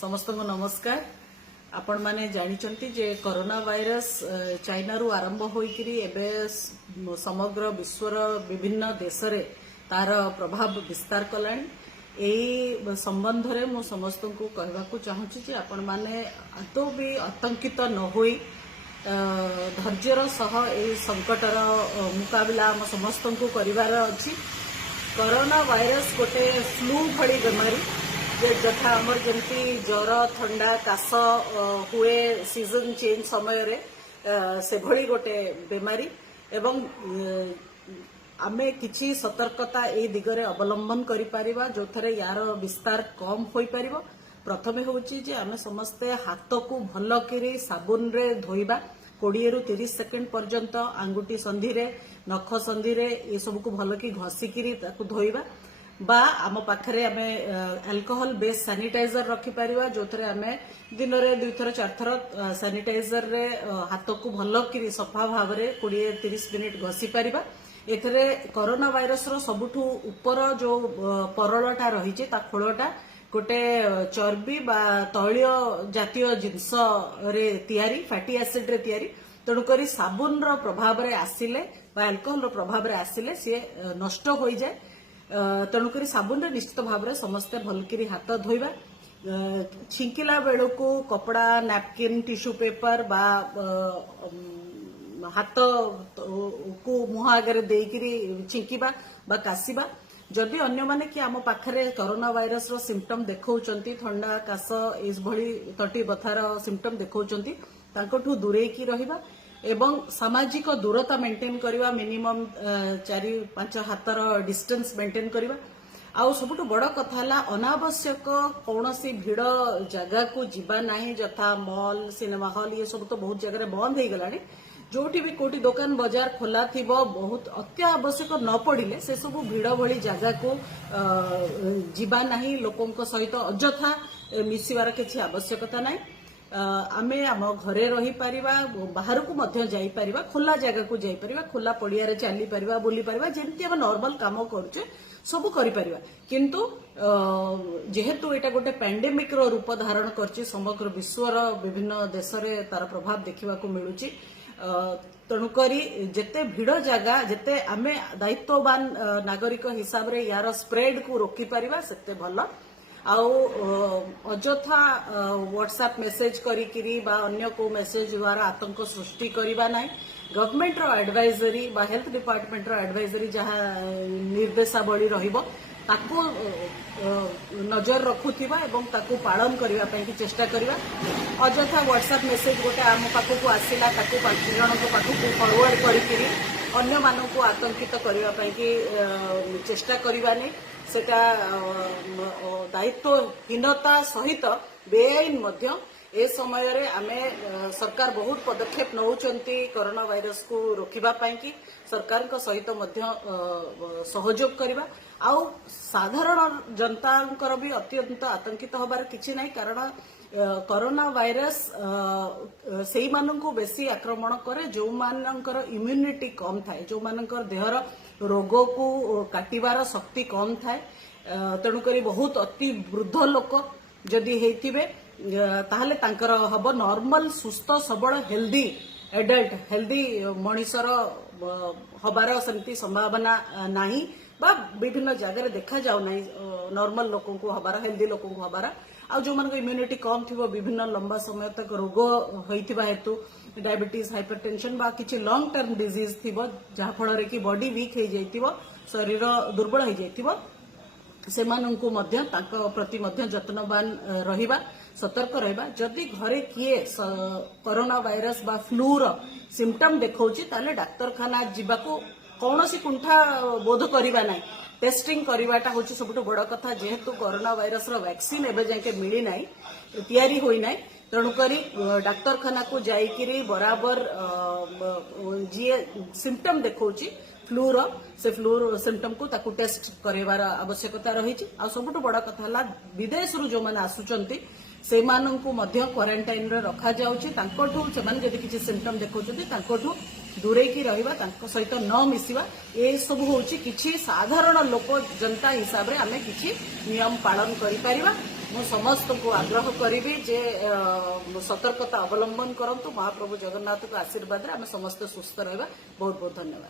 समस्त को नमस्कार। आपण माने जानिचंती जे कोरोना वायरस चाइना रु आरंभ होइकिरी एबे समग्र विश्वर विभिन्न देश रे तार प्रभाव विस्तार कलानी। एई संबंध रे मु समस्त को कहबाकू चाहूची जे आपण माने आदौ भी आतंकित न होई धैर्यर सह ए संकटर मुकाबला हम समस्त को करिवार अछि। कोरोना वायरस गोटे फ्लू भली बेमारी जथा आमर जमती ज्वर ठंडा काश हुए सीजन चेंज समय रे से भली गोटे बेमारी एवं आमे किछि सतर्कता ए दिगरे अवलंबन करि परिबा जो थरे यार विस्तार कम होई परिबो। प्रथमे होउची जे आमे समस्ते हाथ को भल करी साबुन रे धोइबा 20 रु 30 सेकेंड पर्यंत आंगुठी संधि रे नख संधि रे ए सब को भल की घसीकिरी ताकू धोइबा बा आम पाखरे आमे अल्कोहल बेस सैनिटाइजर रखि परिबा जो थरे आमे दिन रे 2 थर 4 थर सैनिटाइजर रे हाथ को भल करी सफा भाव रे 20-30 मिनिट घसी परिबा। एथरे कोरोना वायरस रो सबुठु ऊपर जो परलटा रहिचे ता खोलटा गोटे चर्बी बा तैलीय जातीय जिनस रे तयारी फैटी एसिड रे तयारी तेणुकरी साबुन रो प्रभाव रे आसिले बा अल्कोहल रो प्रभाव रे आसिले से नष्ट होई जाए। तेणुकरी साबुन रे निश्चित भाव रे समस्ते भलकरी हाथ धोइबा। छिंकिला बेलू को कपड़ा नैपकिन टिश्यू पेपर बा हाथ को मुह आगे देकरी छिंकिबा बा कासिबा। जदि अन्य माने कि आम पाखरे कोरोना वायरस रो सिम्पटम देखौचंती थंडा काश इस भली तटी बथार सिम्पटम देखौचंती तांकोठु दूरेकी रहिबा एवं सामाजिक दूरता मेंटेन करवा मिनिमम 4-5 हाथर डिस्टेंस मेंटेन करवा। आउ सबुठु बड़ कथा है अनावश्यक कौनसी भिड़ जगह को जीवा नहीं जथा मॉल सिनेमा हॉल ये सब तो बहुत जगह बंद हो गलानी। जोटी भी कोटी दुकान बाजार खोला थी बहुत अत्यावश्यक न पड़े से सब भिड़ भली जगह को जीवा नहीं लोकों सहित अଯଥା मिसिबार किसी आवश्यकता नहीं। आमे आम घरे रही परिबा बाहर को मध्य जाई परिबा खोला जगह को जाई परिबा खोला पड़िया रे चली परिबा बुली परिबा जेमती हम नॉर्मल काम करछे सब करि परिबा। किंतु जेहेतु एटा गोटे पैंडेमिक रो रूप धारण करछि समग्र विश्वर विभिन्न देश रे तार प्रभाव देखिबा को मिलुछि। तेणुकरी जेते भिड़ जगह जेते आमे दायित्ववान नागरिक हिसाब रे यार स्प्रेड को रोकी परिबा सेते भल। आउ अଯଥା व्हाट्सएप मेसेज करी बा अन्य को मेसेज द्वारा आतंक सृष्टि करवा ना। गवर्नमेंट रो एडवाइजरी बा हेल्थ डिपार्टमेंट रो एडवाइजरी जहाँ निर्देशावली रहिबो ताकू नजर रखुथिबा एवं ताकू पालन करबा पई की चेष्टा करबा। अଯଥା व्हाट्सएप मेसेज गोटे आम पाखक आसिला ताकू 5 जन को पाखक फॉरवर्ड करी अन्य मानक आतंकित करबा पई की चेष्टा करबा नै। सेटा दायित्वहीनता सहित बेआईन मध्य ए समय रे आमे सरकार बहुत पदक्षेप नौचंती कोरोना वायरस को रोकिबा पई की सरकार को सहित मध्य सहयोग करबा। आउ साधारण जनता भी अत्यंत आतंकित होबार किछि नाही कारण कोरोना वायरस सेई माननकु बेसी आक्रमण करे जो माननकर इम्यूनिटी कम थाए जो माननकर देहर रोग को काटिबार शक्ति कम थाए। तेणुकरी बहुत अति वृद्ध लोक जदि हेथिबे ताहले तांकर हब नॉर्मल सुस्थ सबल हेल्दी एडल्ट हेल्दी मनीषर हबार सेमती संभावना नाही बा विभिन्न जगह देखा जाऊ नाही नॉर्मल लोकों को हबार हेल्दी लोकों को हबार। आ जो मन इम्यूनिटी कम थी विभिन्न लंबा समय तक रोग होइथिबा हेतु डायबिटीज हाइपरटेंशन बा किछि लॉन्ग टर्म डिजीज थी जहाँ फल कि बॉडी वीक हो जाइथिबो शरीर दुर्बल हो जाइथिबो से माननकु मध्य ताको प्रति मध्य जत्नवान रहिबा सतर्क रहिबा। जदि घरे किए कोरोना वायरस बा फ्लू रो सिम्पटम देखौछि ताले डाक्तरखाना जिबाको कौनसी कुंठा बोध करिबा नाही। टेस्टिंग करवाटा हूँ सब बड़ कथा जेहेतु कोरोना वायरस रो वैक्सीन एबे जाके मिली नाही तैयारी होई नाही। तेणुकरी डाक्तरखाना को जाइकिरी बराबर जी सिम्पटम देखौछि फ्लू रो से फ्लू सिम्पटम को ताकू टेस्ट करवार आवश्यकता रही। आ सब बड़ कथा है विदेश रु जो माने आसुचंती से माननकु मध्य क्वारंटाइन रे रखा जाउछि। तांकोठु से माने जदि किछि सिम्पटम देखौछथि तांकोठु दूरेकी रहिबा तांको सहित न मिसिबा ए सब होउछि किछि साधारण लोक जनता हिसाब रे आमे किछि नियम पालन करि परिबा। ମୁଁ ସମସ୍ତଙ୍କୁ ଆଗ୍ରହ କରିବି ଯେ ସତର୍କତା ଅବଲମ୍ବନ କରନ୍ତୁ। ମହାପ୍ରଭୁ ଜଗନ୍ନାଥଙ୍କ ଆଶୀର୍ବାଦରେ ଆମେ ସମସ୍ତେ ସୁସ୍ଥ ରହିବା। ବହୁତ ବହୁତ ଧନ୍ୟବାଦ।